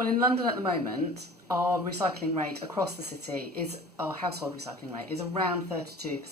Well, in London at the moment, our recycling rate across the city our household recycling rate is around 32%.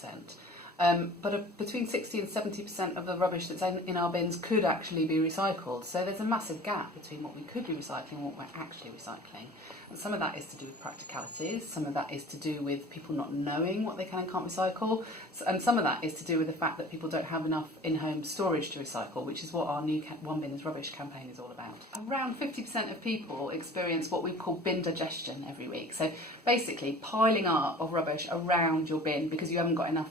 But between 60 and 70% of the rubbish that's in our bins could actually be recycled. So there's a massive gap between what we could be recycling and what we're actually recycling. And some of that is to do with practicalities, some of that is to do with people not knowing what they can and can't recycle, and some of that is to do with the fact that people don't have enough in-home storage to recycle, which is what our new One Bin is Rubbish campaign is all about. Around 50% of people experience what we call bin-digestion every week. So basically piling up of rubbish around your bin because you haven't got enough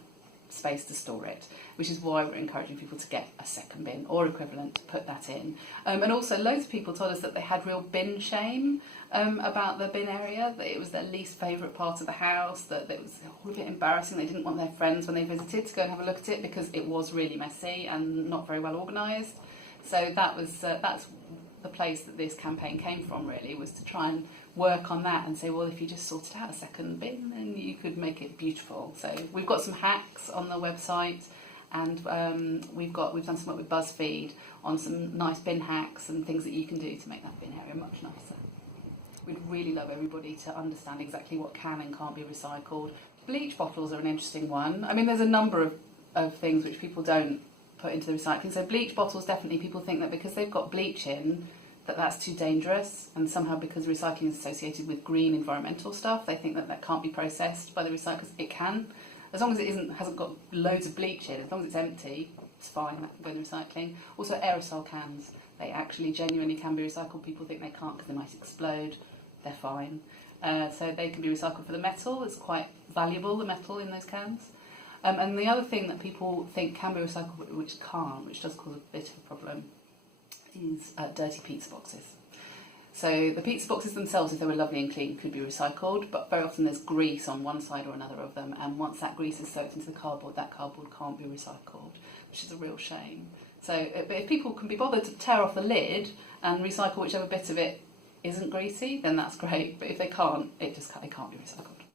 space to store it, which is why we're encouraging people to get a second bin or equivalent to put that in. And also loads of people told us that they had real bin shame about the bin area, that it was their least favourite part of the house, that it was all a bit embarrassing. They didn't want their friends when they visited to go and have a look at it because it was really messy and not very well organised. So that's the place that this campaign came from, really, was to try and work on that and say, well, if you just sorted out a second bin, then you could make it beautiful. So we've got some hacks on the website, and we've done some work with BuzzFeed on some nice bin hacks and things that you can do to make that bin area much nicer. We'd really love everybody to understand exactly what can and can't be recycled. Bleach bottles are an interesting one. I mean, there's a number of things which people don't put into the recycling. So bleach bottles, definitely people think that because they've got bleach in, that's too dangerous, and somehow because recycling is associated with green environmental stuff, they think that can't be processed by the recyclers. It can, as long as it hasn't got loads of bleach in. As long as it's empty, it's fine, that can go in the recycling. Also aerosol cans, they actually genuinely can be recycled. People think they can't because they might explode. They're fine. So they can be recycled for the metal. It's quite valuable, the metal in those cans. And the other thing that people think can be recycled but which can't, which does cause a bit of a problem, is dirty pizza boxes. So the pizza boxes themselves, if they were lovely and clean, could be recycled, but very often there's grease on one side or another of them, and once that grease is soaked into the cardboard, that cardboard can't be recycled, which is a real shame. So but if people can be bothered to tear off the lid and recycle whichever bit of it isn't greasy, then that's great, but if they can't, it can't be recycled.